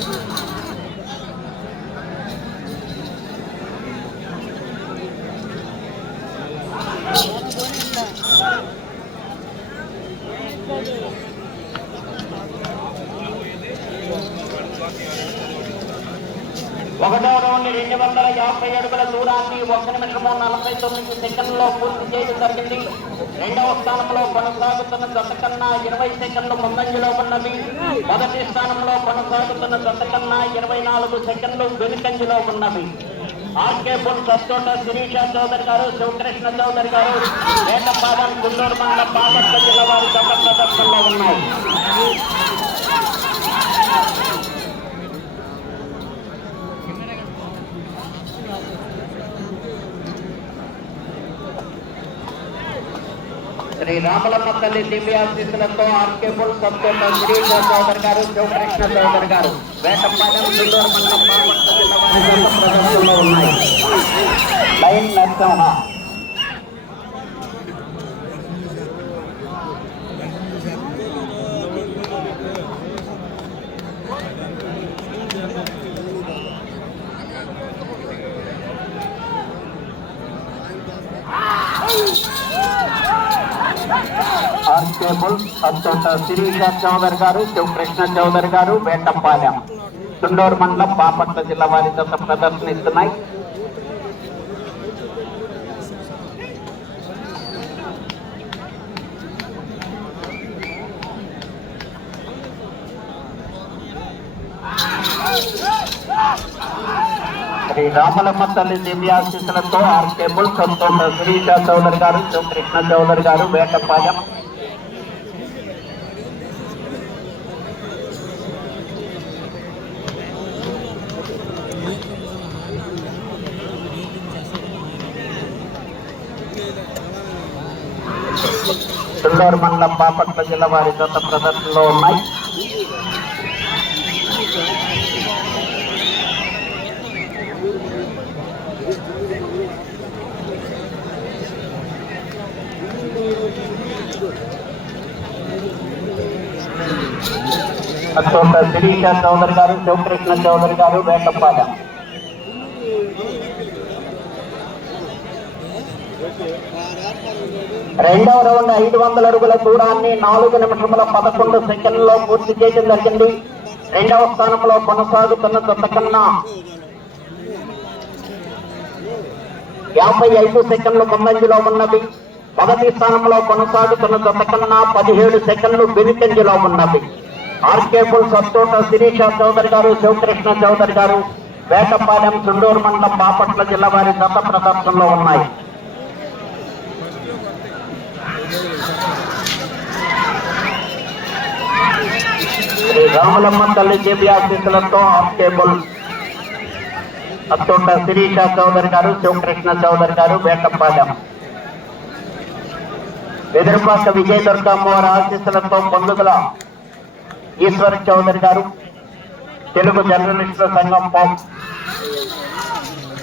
是。రెండు వందల యాభై అడుగుల దూరాన్ని ఒక నిమిషము నలభై తొమ్మిది సెకండ్లో పూర్తి చేయడం జరిగింది. రెండవ స్థానంలో కొనసాగుతున్న జత కన్నా ఇరవై సెకండ్లు ముందంజలో ఉన్నవి. మొదటి స్థానంలో కొనసాగుతున్న జత కన్నా ఇరవై నాలుగు సెకండ్లు వెనుకంజలో ఉన్నవి. ఆర్కే బుల్ సస్తోట శిరీష చౌదరి గారు శివకృష్ణ చౌదరి గారు వేటపాదం గుంటూరు మండలం బాపట్ల జిల్లా వారు జత ప్రదర్శనలో ఉన్నాయి శ్రీ రామలమ్మ తల్లి దివ్యాశీసులతో ఆర్కేబుల్ సత్తోట శిరీష చౌదరి గారు శివకృష్ణ చౌదరి గారు. వేటపాలెం గుంటూరు మండలం బాపట్ల జిల్లా ప్రదర్శనలో ఉన్నాయి. లైన్ నరసింహ. Ah! కానిస్టేబుల్ సంతోష శిరీష చౌదరి గారు శివకృష్ణ చౌదరి గారు వేటంపాలెం. తుండూరు మండలం బాపట్ల జిల్లా వారి దశ ప్రదర్శనిస్తున్నాయి. శ్రీ రామలమ్మ తల్లి దివ్యాశీసులతో ఆర్కేబుల్ సంతోష శిరీష చౌదరి గారు శివకృష్ణ చౌదరి గారు వేటపాలెం. చిల్లూరు మండలం బాపట్ల జిల్లా వారి గత ప్రదర్శనలో ఉన్నాయి. అచ్చోట శిరీష చౌదరి గారు శివకృష్ణ చౌదరి గారు వేటపాల. రెండవ రౌండ్ ఐదు వందల అడుగుల దూరాన్ని నాలుగు నిమిషముల పదకొండు సెకండ్లో పూర్తి చేయడం జరిగింది. రెండవ స్థానంలో కొనసాగుతున్న జత యాభై ఐదు సెకండ్లు ముందంజలో ఉన్నవి. మొదటి స్థానంలో కొనసాగుతున్న జత పదిహేడు సెకండ్లు వెనుకంజలో ఉన్నవి. ఆర్కేపుల్ సత్తోట శిరీష చౌదరి గారు శివకృష్ణ చౌదరి గారు వేటపాలెం చుండూరు మండలం బాపట్ల జిల్లా వారి జత ప్రదర్శనలో ఉన్నాయి. శ్రీ రామలమ్మ తల్లి జేబీ ఆశీస్సులతో ఆర్కేబుల్ అత్తోట శిరీష చౌదరి గారు శివకృష్ణ చౌదరి గారు వేటపాలెం. ఎదురుపాక విజయ దుర్గమ్మవారి ఆశీస్సులతో పొందుదల ఈశ్వర్ చౌదరి గారు. తెలుగు జర్నలిస్టుల సంఘం పాం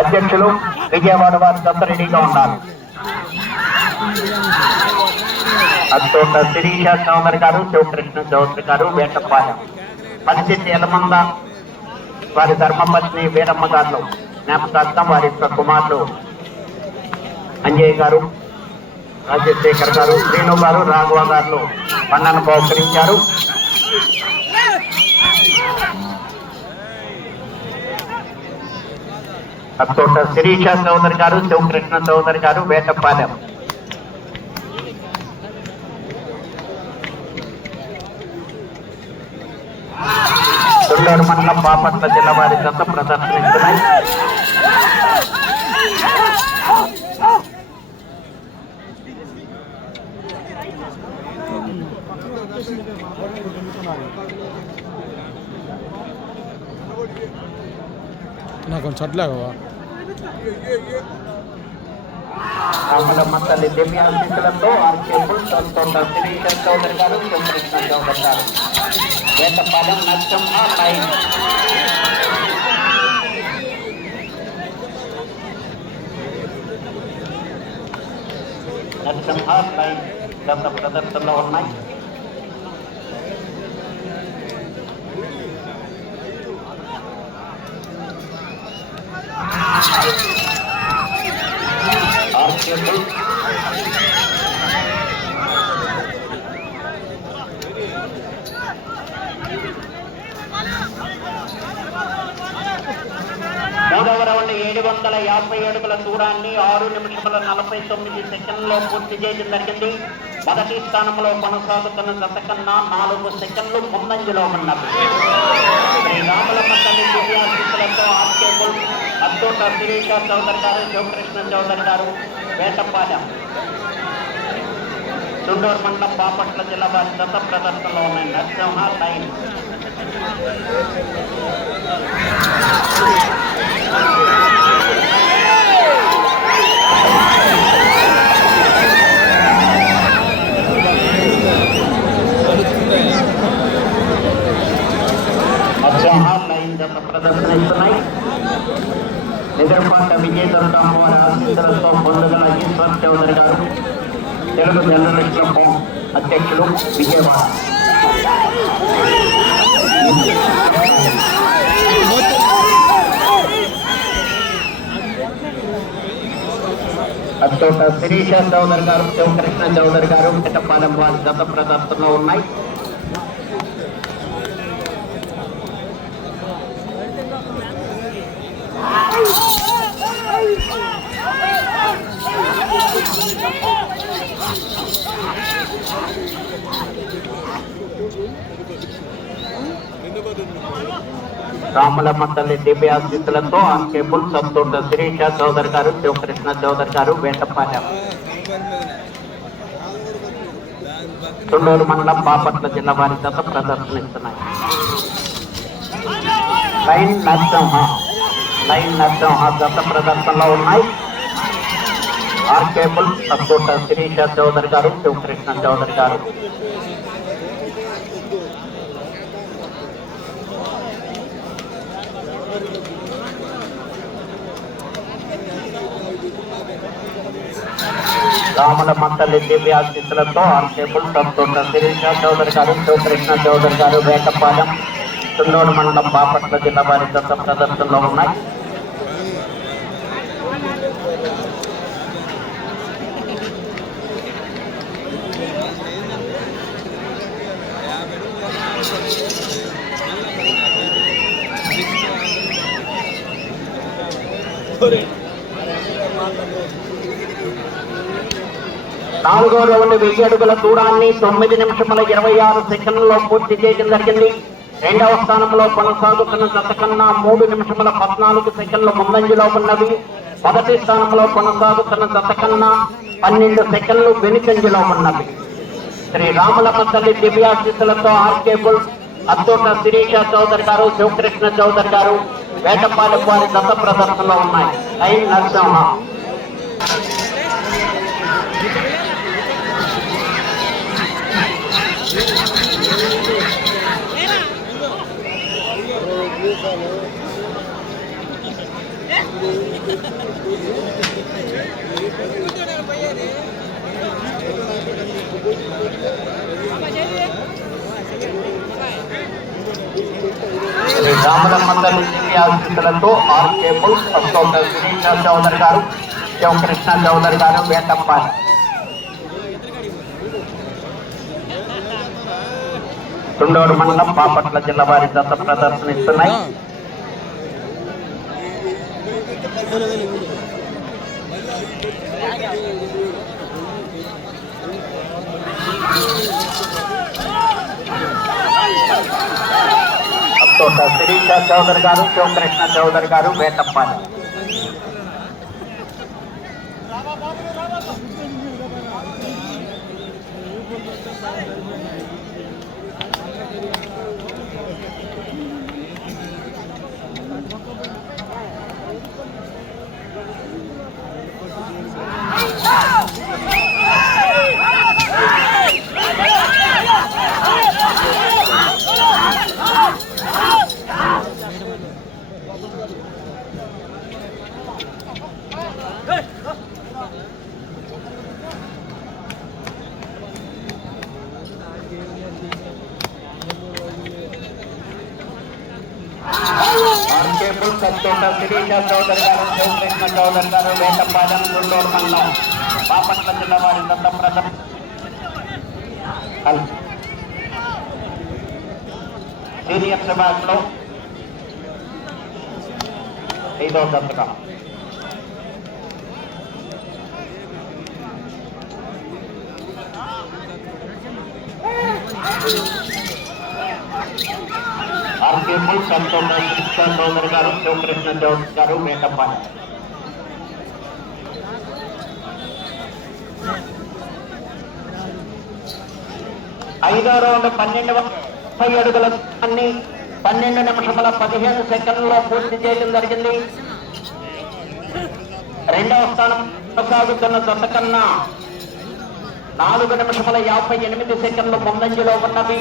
అధ్యక్షులు విజయవాడ వారి దత్తరెడ్డిగా రెడీగా ఉన్నారు. అత్యంత శిరీష చౌదరి గారు శివకృష్ణ చౌదరి గారు వేటపాలెం. పనిచేసి ఎలమంద వారి ధర్మపత్ని వీరమ్మ గారు జ్ఞాపకార్థం వారి యొక్క కుమారులు అంజయ్ గారు రాజశేఖర్ గారు శ్రీను గారు రాఘవ గారు పండను బహుకరించారు. అత్తోట శిరీష చౌదరి గారు శివకృష్ణ చౌదరి గారు వేటపాలెం. తుండూరు మండలం బాపట్ల జిల్లా వారి చెంత ప్రదర్శిస్తున్నాయి. నాకు కొంచెం చట్లేకవా రామలమ్మ తల్లి దివ్యాశీసులతో ఆర్కేపుల్ సంతోష శిరీష చౌదరి గారు శివకృష్ణ చౌదరి గారు వేటపాలెం నరసింహ లైన్ నరసింహ లైన్ గత ప్రదర్శనలో ఉన్నాయి ఆర్కే బుల్స్ మూడవ రౌండ్ ఏడు వందల యాభై అడుగుల దూరాన్ని ఆరు నిమిషముల నలభై తొమ్మిది సెకండ్లో పూర్తి చేయడం జరిగింది మొదటి స్థానంలో కొనసాగుతున్న దశ కన్నా నాలుగు సెకండ్లు ముందంజలో ఉన్నది శ్రీ రాములమ్మ తల్లి దివ్యాశీస్సులతో ఆర్కేబుల్ అద్దోట శిరీష చౌదరి గారు శివకృష్ణ చౌదరి గారు వేటపాలెం. చుండూరు మండలం బాపట్ల జిల్లా వారి జత ప్రదర్శనలో ఉన్నాయి. నరసింహ లైన్. నరసింహ లైన్ జత ప్రదర్శన ఇస్తున్నాయి నిద్రపాట విజయదుర్గ అమ్మవారి ఆశీస్సులతో ముందుగా ఈశ్వర్ చౌదరి గారు తెలుగు జర్నలిస్టుల ఫోన్ అధ్యక్షులు విజయవాడ అచ్చోట శిరీష చౌదరి గారు శివకృష్ణ చౌదరి గారు పిట్టపాలెం వారి గత ప్రదర్శనలో ఉన్నాయి రాములమ్మ తల్లి దివ్యాశీస్సులతో ఆర్కేబుల్ సంతోట శిరీష చౌదరి గారు శివకృష్ణ చౌదరి గారు వేటపాలెం తుండూరు మండలం బాపట్ల జిల్లా వారి గత ప్రదర్శనిస్తున్నాయి. లైన్ నర్సింహ లైన్ నర్సింహ గత ప్రదర్శనలో ఉన్నాయి. ఆర్కేబుల్ సంతోట శిరీష చౌదరి గారు శివకృష్ణ చౌదరి గారు. రాముల మంతలి దివ్యాశిస్తులతో ఆర్కేబుల్ సంతోష శిరీష చౌదరి గారు శివకృష్ణ చౌదరి గారు వేటపాలెం తుండోడు మండలం బాపట్ల జిల్లా వారి గత ప్రదర్శనలో ఉన్నాయి నాలుగో రౌండ్ వెయ్యి అడుగుల దూరాన్ని తొమ్మిది నిమిషముల ఇరవై ఆరు సెకండ్లలో పూర్తి చేయడం జరిగింది. రెండవ స్థానంలో కొనసాగుతున్న గతకన్నా మూడు నిమిషముల పద్నాలుగు సెకండ్ల ముందంజలో ఉన్నవి. మొదటి స్థానంలో కొనసాగుతున్న గతకన్నా పన్నెండు సెకండ్లు వెనుకంజలో ఉన్నవి. శ్రీ రాములమ్మ తల్లి దివ్యాశీస్సులతో ఆర్కేబుల్ అద్దోట శిరీష చౌదరి గారు శివకృష్ణ చౌదరి గారు వేటపాలెం వారి దత్త ప్రదర్శనలో ఉన్నాయి. ఐ నరసింహ. శ్రీ రామలమ్మ తల్లి దివ్యాశీస్సులతో ఆర్కేబుల్ అద్దోట శిరీష చౌదరి గారు శివకృష్ణ చౌదరి గారు వేటపాలెం రెండవ మండలం పాపట్ల జిల్లా వారి దత్త ప్రదర్శనిస్తున్నాయి. తోట శిరీష చౌదరి గారు శివకృష్ణ చౌదరి గారు వేటప్పాలి రాబా అంకేపుడు సంతోష శిరీష సోదరి గారు శ్రీకృష్ణ సోదరి గారు వేటపాదం గుండూరు మండలం బాపట్ల జిల్లా వారి దత్త ప్రథమ సీనియర్ విభాగంలో ఐదవ దత్తగా ఆర్కేపుల్ సంతోష శిరీష చౌదరి గారు శివకృష్ణ చౌదరి గారు వేటపాలెం ఐదో రౌండ్ పన్నెండు ముప్పై అడుగుల అన్ని పన్నెండు నిమిషముల పదిహేను సెకండ్లలో పూర్తి చేయడం జరిగింది. రెండవ స్థానం కొనసాగుతున్న జత కన్నా నాలుగు నిమిషముల యాభై ఎనిమిది సెకండ్లు ముందంజలో ఉన్నవి